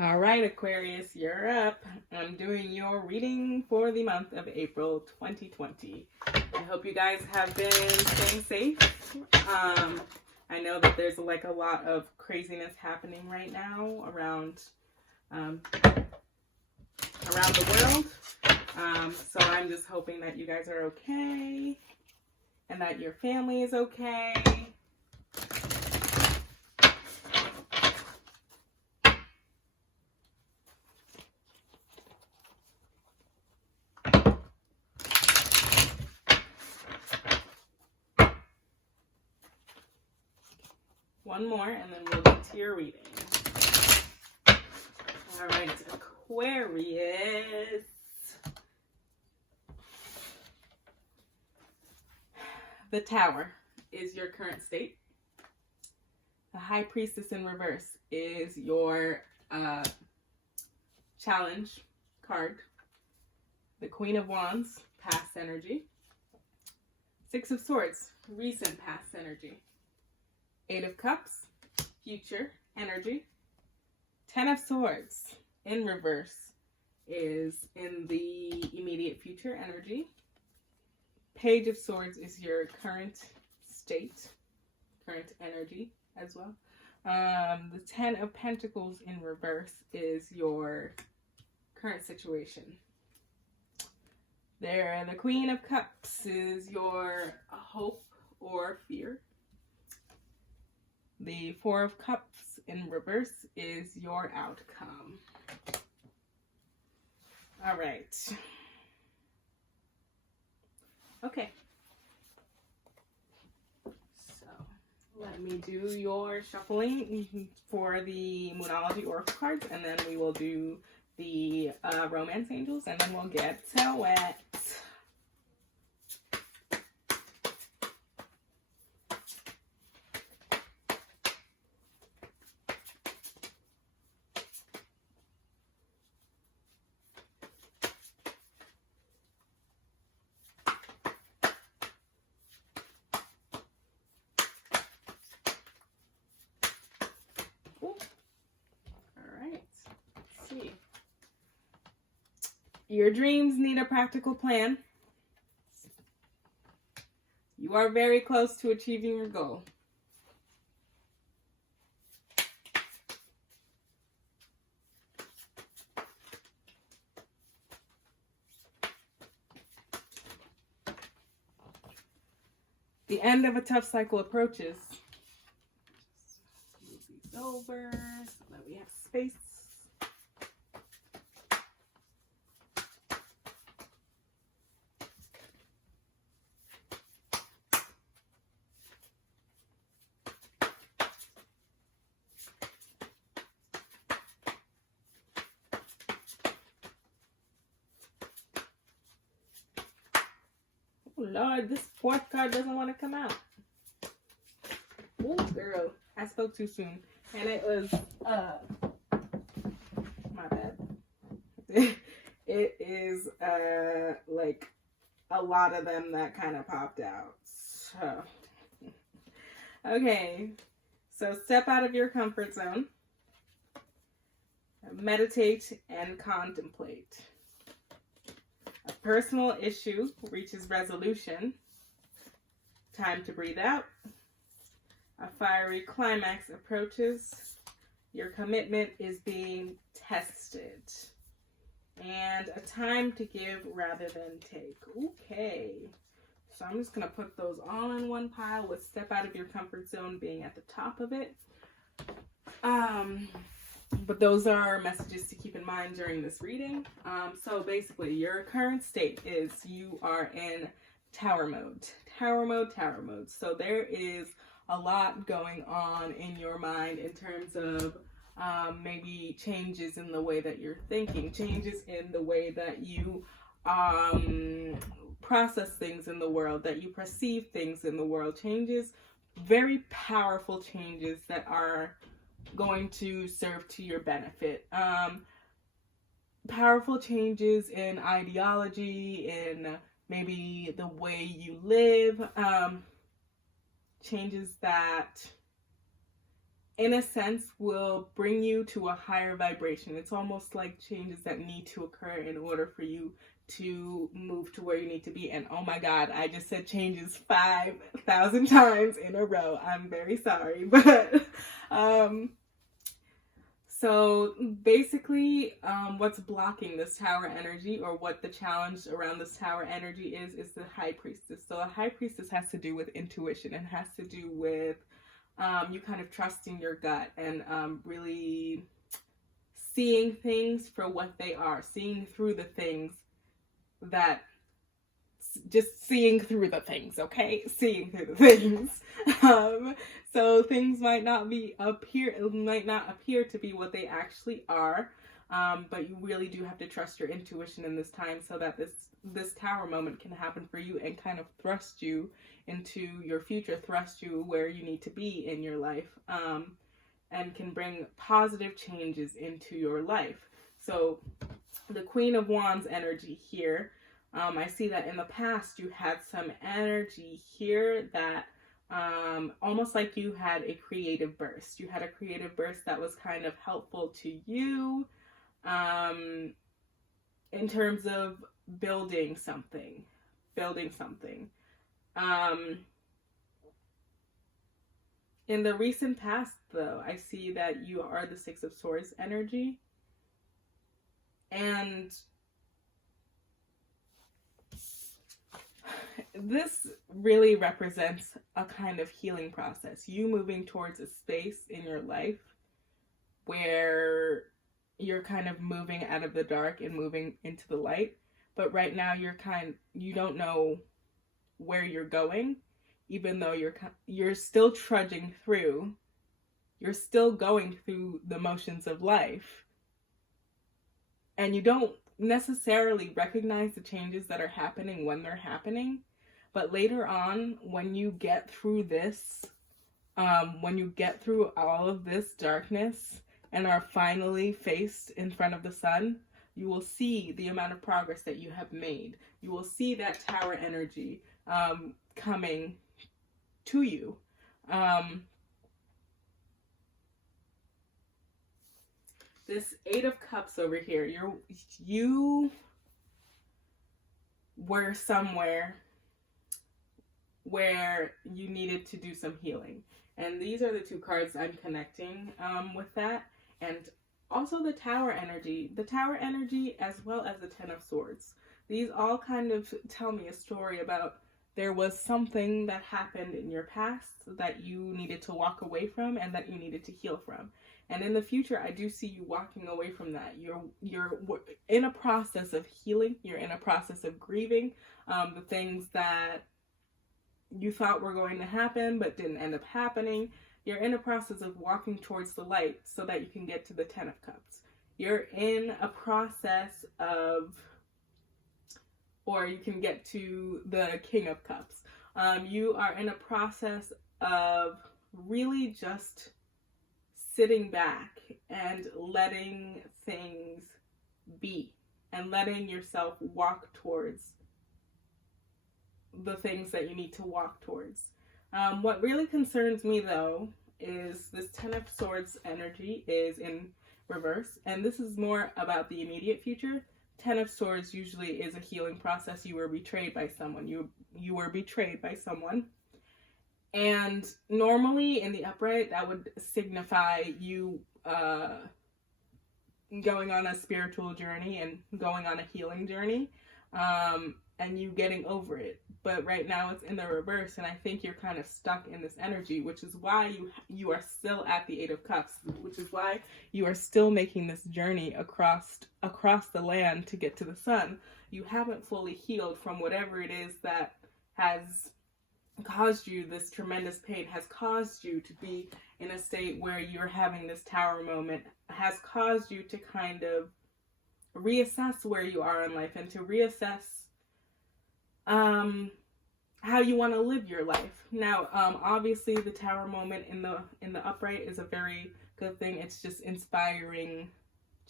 All right, Aquarius, you're up. I'm doing your reading for the month of April 2020. I hope you guys have been staying safe. I know that there's like a lot of craziness happening right now around the world. So I'm just hoping that you guys are okay and that your family is okay. One more, and then we'll get to your reading. All right, Aquarius. The Tower is your current state. The High Priestess in reverse is your challenge card. The Queen of Wands, past energy. Six of Swords, recent past energy. Eight of Cups, future energy. Ten of Swords in reverse is in the immediate future energy. Page of Swords is your current state, current energy as well. The Ten of Pentacles in reverse is your current situation. There, the Queen of Cups is your hope or fear. The Four of Cups in reverse is your outcome. All right. Okay. So let me do your shuffling for the Moonology Oracle cards, and then we will do the Romance Angels, and then we'll get to it. Your dreams need a practical plan. You are very close to achieving your goal. The end of a tough cycle approaches. Just move these over so that we have space. Lord, this fourth card doesn't want to come out. Oh, girl. I spoke too soon. And it was, my bad. It is, like, a lot of them that kind of popped out. So, okay. So, step out of your comfort zone. Meditate and contemplate. A personal issue reaches resolution. Time to breathe out. A fiery climax approaches. Your commitment is being tested. And a time to give rather than take. Okay. So I'm just going to put those all in one pile with step out of your comfort zone being at the top of it. But those are messages to keep in mind during this reading. So basically, your current state is you are in tower mode. Tower mode. So there is a lot going on in your mind in terms of maybe changes in the way that you're thinking, changes in the way that you process things in the world, that you perceive things in the world, changes, very powerful changes that are going to serve to your benefit. Powerful changes in ideology, in maybe the way you live, changes that in a sense, will bring you to a higher vibration. It's almost like changes that need to occur in order for you to move to where you need to be. And oh my God, I just said changes 5,000 times in a row. I'm very sorry, but so basically, what's blocking this tower energy, or what the challenge around this tower energy is the high priestess. So a high priestess has to do with intuition, and has to do with you kind of trusting your gut, and really seeing things for what they are, seeing through the things that, just seeing through the things, okay? Seeing through the things. So things might not appear to be what they actually are, but you really do have to trust your intuition in this time, so that this tower moment can happen for you and kind of thrust you into your future, thrust you where you need to be in your life, and can bring positive changes into your life. So the Queen of Wands energy here, I see that in the past you had some energy here that almost like you had a creative burst. You had a creative burst that was kind of helpful to you in terms of building something. In the recent past, though, I see that you are the Six of Swords energy. And this really represents a kind of healing process. You moving towards a space in your life where you're kind of moving out of the dark and moving into the light. But right now you don't know where you're going, even though you're still trudging through. You're still going through the motions of life. And you don't necessarily recognize the changes that are happening when they're happening. But later on, when you get through this, when you get through all of this darkness and are finally faced in front of the sun, you will see the amount of progress that you have made. You will see that tower energy coming to you. This Eight of Cups over here, you were somewhere where you needed to do some healing. And these are the two cards I'm connecting with that. And also the Tower energy. The Tower energy as well as the Ten of Swords. These all kind of tell me a story about there was something that happened in your past that you needed to walk away from and that you needed to heal from. And in the future, I do see you walking away from that. You're in a process of healing. You're in a process of grieving the things that you thought were going to happen but didn't end up happening. You're in a process of walking towards the light so that you can get to the Ten of Cups. You're in a process of, or you can get to the King of Cups. You are in a process of really just sitting back and letting things be and letting yourself walk towards the things that you need to walk towards. What really concerns me, though, is this Ten of Swords energy is in reverse, and this is more about the immediate future. Ten of Swords usually is a healing process. You were betrayed by someone. You were betrayed by someone. And normally in the upright, that would signify you going on a spiritual journey and going on a healing journey, and you getting over it. But right now it's in the reverse, and I think you're kind of stuck in this energy, which is why you are still at the Eight of Cups, which is why you are still making this journey across the land to get to the sun. You haven't fully healed from whatever it is that has caused you this tremendous pain, has caused you to be in a state where you're having this tower moment, has caused you to kind of reassess where you are in life and to reassess how you want to live your life. Now, obviously the tower moment in the upright is a very good thing. It's just inspiring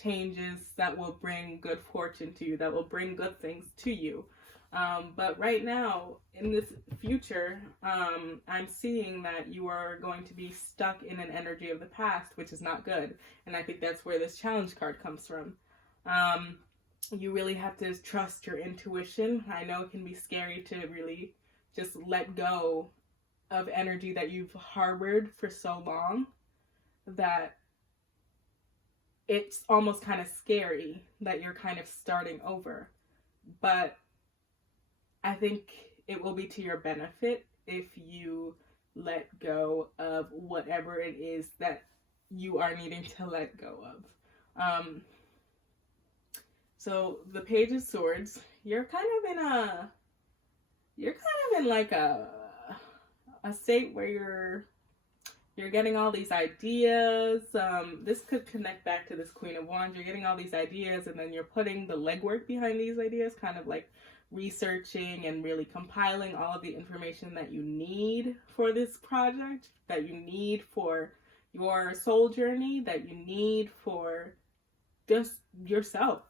changes that will bring good fortune to you, that will bring good things to you. But right now, in this future, I'm seeing that you are going to be stuck in an energy of the past, which is not good. And I think that's where this challenge card comes from. You really have to trust your intuition. I know it can be scary to really just let go of energy that you've harbored for so long that it's almost kind of scary that you're kind of starting over. But I think it will be to your benefit if you let go of whatever it is that you are needing to let go of. So the Page of Swords, you're kind of in like a state where you're getting all these ideas. This could connect back to this Queen of Wands. You're getting all these ideas, and then you're putting the legwork behind these ideas, kind of like researching and really compiling all of the information that you need for this project, that you need for your soul journey, that you need for just yourself.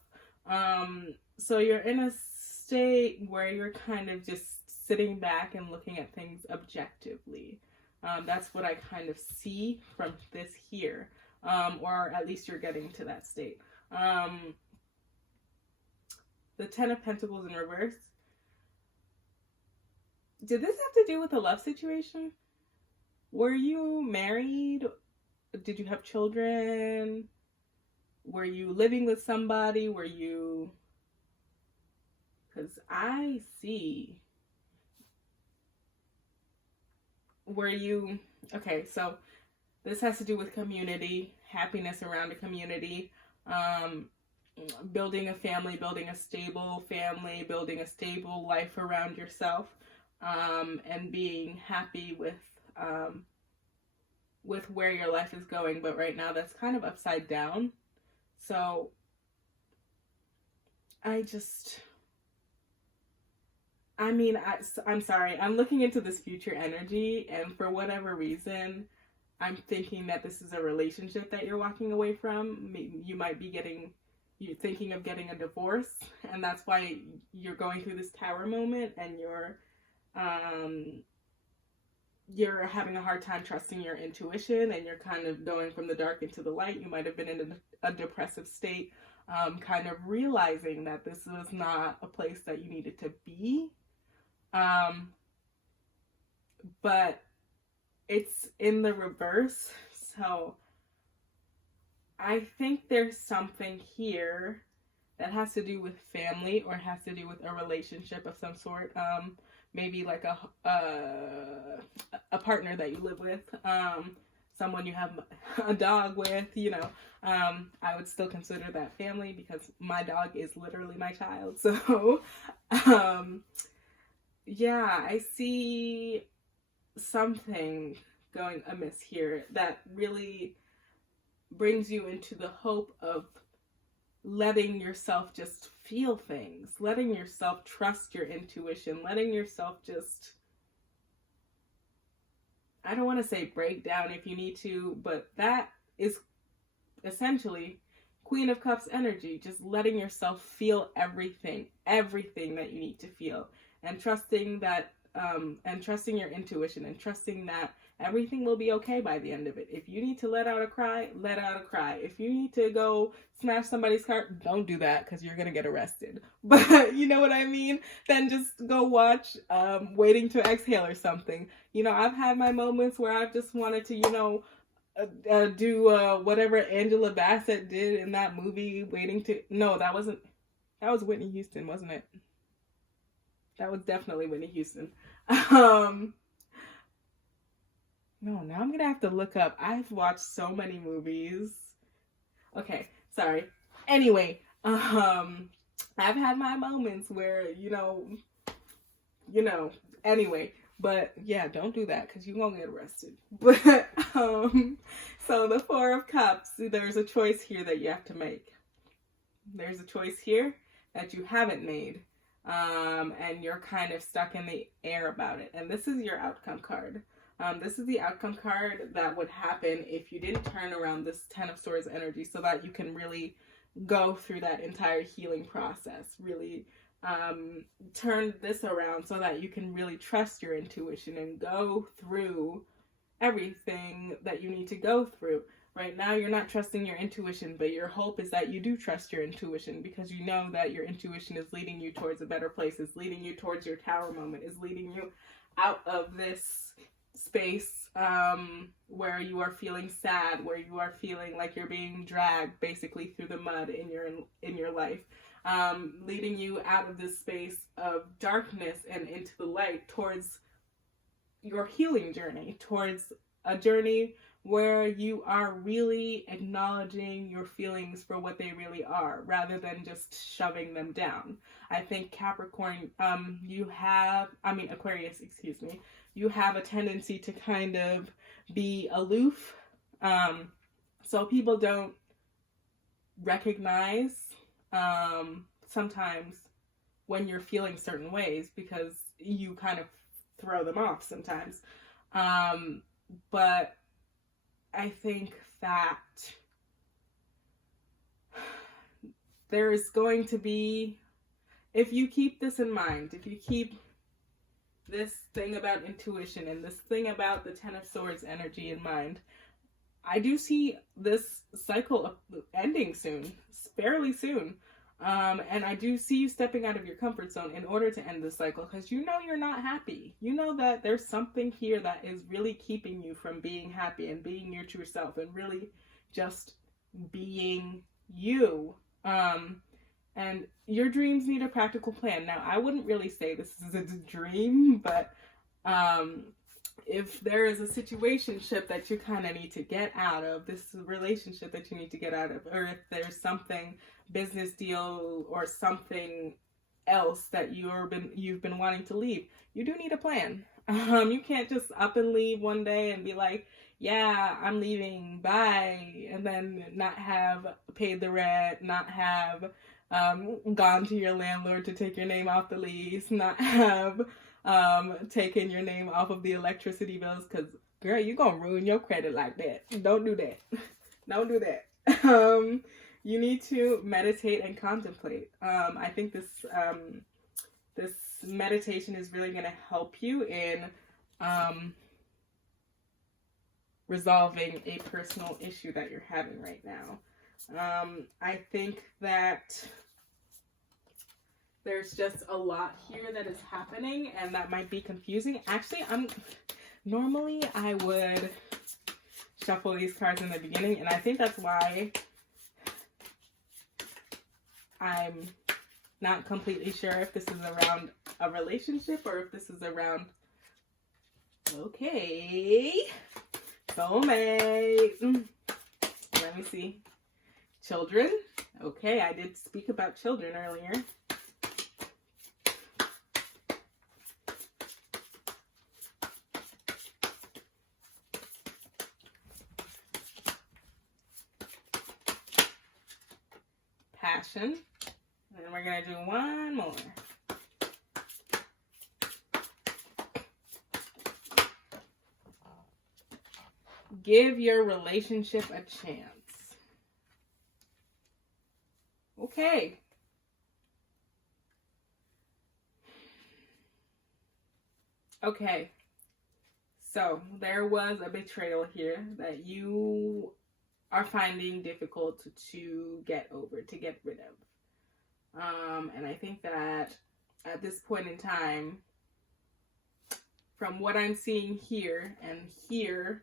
So you're in a state where you're kind of just sitting back and looking at things objectively. That's what I kind of see from this here, or at least you're getting to that state. The Ten of Pentacles in reverse. Did this have to do with a love situation? Were you married? Did you have children? Were you living with somebody? Were you... Because I see... Were you... Okay, so this has to do with community, happiness around a community, building a family, building a stable family, building a stable life around yourself, and being happy with where your life is going. But right now that's kind of upside down. So I'm sorry, I'm looking into this future energy, and for whatever reason, I'm thinking that this is a relationship that you're walking away from. You might be you're thinking of getting a divorce, and that's why you're going through this tower moment, and you're having a hard time trusting your intuition, and you're kind of going from the dark into the light. You might have been in a depressive state, kind of realizing that this was not a place that you needed to be. But it's in the reverse, so I think there's something here that has to do with family, or has to do with a relationship of some sort. Maybe like a partner that you live with, someone you have a dog with, I would still consider that family because my dog is literally my child. So, yeah, I see something going amiss here that really brings you into the hope of letting yourself just feel things, letting yourself trust your intuition, letting yourself just, I don't want to say break down if you need to, but that is essentially Queen of Cups energy, just letting yourself feel everything that you need to feel, and trusting that, and trusting your intuition, and trusting that everything will be okay by the end of it. If you need to let out a cry, let out a cry. If you need to go smash somebody's car, don't do that because you're going to get arrested. But you know what I mean? Then just go watch Waiting to Exhale or something. I've had my moments where I've just wanted to, do whatever Angela Bassett did in that movie, that was Whitney Houston, wasn't it? That was definitely Whitney Houston. No, now I'm going to have to look up. I've watched so many movies. Okay, sorry. Anyway, I've had my moments where, anyway. But yeah, don't do that because you're going to get arrested. But, so the Four of Cups, there's a choice here that you have to make. There's a choice here that you haven't made. And you're kind of stuck in the air about it. And this is your outcome card. This is the outcome card that would happen if you didn't turn around this Ten of Swords energy, so that you can really go through that entire healing process, really turn this around so that you can really trust your intuition and go through everything that you need to go through. Right now, you're not trusting your intuition, but your hope is that you do trust your intuition, because you know that your intuition is leading you towards a better place, is leading you towards your tower moment, is leading you out of this space where you are feeling sad, where you are feeling like you're being dragged basically through the mud in your life, leading you out of this space of darkness and into the light towards your healing journey, towards a journey where you are really acknowledging your feelings for what they really are, rather than just shoving them down. I think Aquarius, excuse me, you have a tendency to kind of be aloof, so people don't recognize sometimes when you're feeling certain ways, because you kind of throw them off sometimes. But I think that there's going to be, if you keep this in mind, if you keep this thing about intuition and this thing about the Ten of Swords energy in mind, I do see this cycle ending soon, fairly soon. And I do see you stepping out of your comfort zone in order to end this cycle, because you know you're not happy. You know that there's something here that is really keeping you from being happy and being your true self and really just being you. And your dreams need a practical plan. Now, I wouldn't really say this is a dream, but if there is a situationship that you kind of need to get out of, this relationship that you need to get out of, or if there's something, business deal or something else that you've been wanting to leave, you do need a plan. You can't just up and leave one day and be like, yeah, I'm leaving, bye, and then not have paid the rent, not have gone to your landlord to take your name off the lease, not have taken your name off of the electricity bills, because girl, you're gonna ruin your credit like that. Don't do that. Don't do that. You need to meditate and contemplate. I think this meditation is really going to help you in resolving a personal issue that you're having right now. I think that there's just a lot here that is happening, and that might be confusing. Actually, normally I would shuffle these cards in the beginning, and I think that's why I'm not completely sure if this is around a relationship or if this is around, okay, soulmate. Let me see. Children. Okay, I did speak about children earlier. Passion. And we're going to do one more. Give your relationship a chance. Okay. Okay. So there was a betrayal here that you are finding difficult to get over, to get rid of. And I think that at this point in time, from what I'm seeing here and here,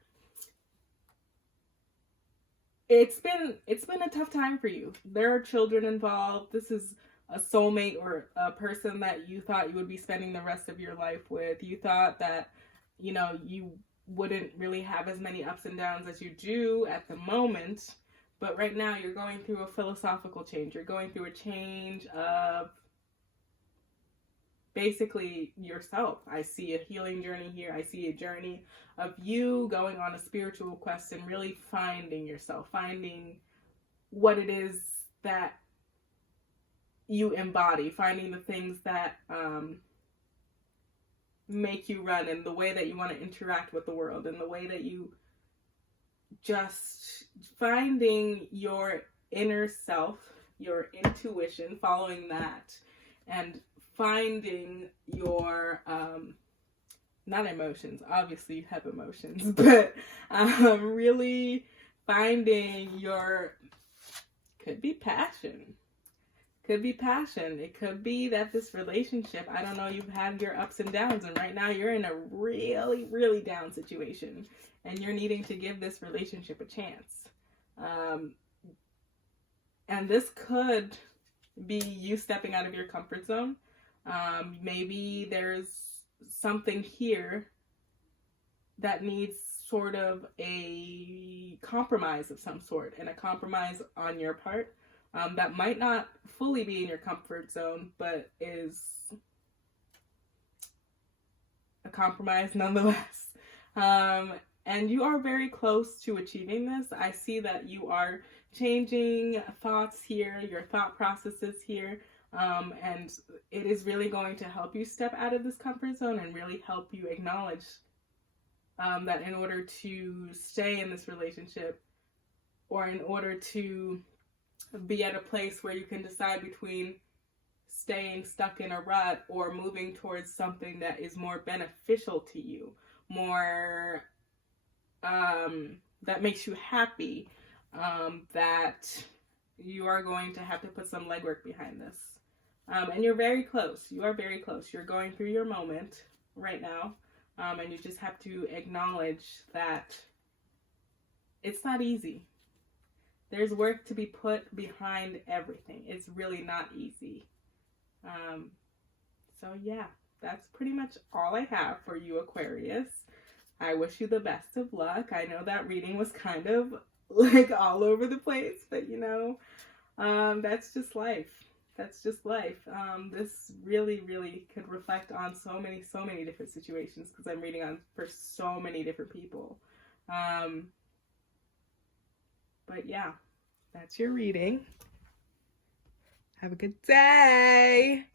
it's been a tough time for you. There are children involved. This is a soulmate or a person that you thought you would be spending the rest of your life with. You thought that, you know, you wouldn't really have as many ups and downs as you do at the moment. But right now you're going through a philosophical change. You're going through a change of basically yourself. I see a healing journey here. I see a journey of you going on a spiritual quest and really finding yourself, finding what it is that you embody, finding the things that make you run, and the way that you want to interact with the world, and the way that you just finding your inner self, your intuition, following that, and finding your, not emotions, obviously you have emotions, but really finding your, could be passion. Could be passion. It could be that this relationship, I don't know, you've had your ups and downs, and right now you're in a really, really down situation, and you're needing to give this relationship a chance. And this could be you stepping out of your comfort zone. Maybe there's something here that needs sort of a compromise of some sort, and a compromise on your part. That might not fully be in your comfort zone, but is a compromise nonetheless. And you are very close to achieving this. I see that you are changing thoughts here, your thought processes here, and it is really going to help you step out of this comfort zone and really help you acknowledge that in order to stay in this relationship, or in order to be at a place where you can decide between staying stuck in a rut or moving towards something that is more beneficial to you, more that makes you happy, that you are going to have to put some legwork behind this. And you're very close. You are very close. You're going through your moment right now, and you just have to acknowledge that it's not easy. There's work to be put behind everything. It's really not easy. So yeah, that's pretty much all I have for you, Aquarius. I wish you the best of luck. I know that reading was kind of like all over the place, but you know, that's just life. That's just life. This really, really could reflect on so many different situations, because I'm reading on for so many different people. But yeah, that's your reading. Have a good day.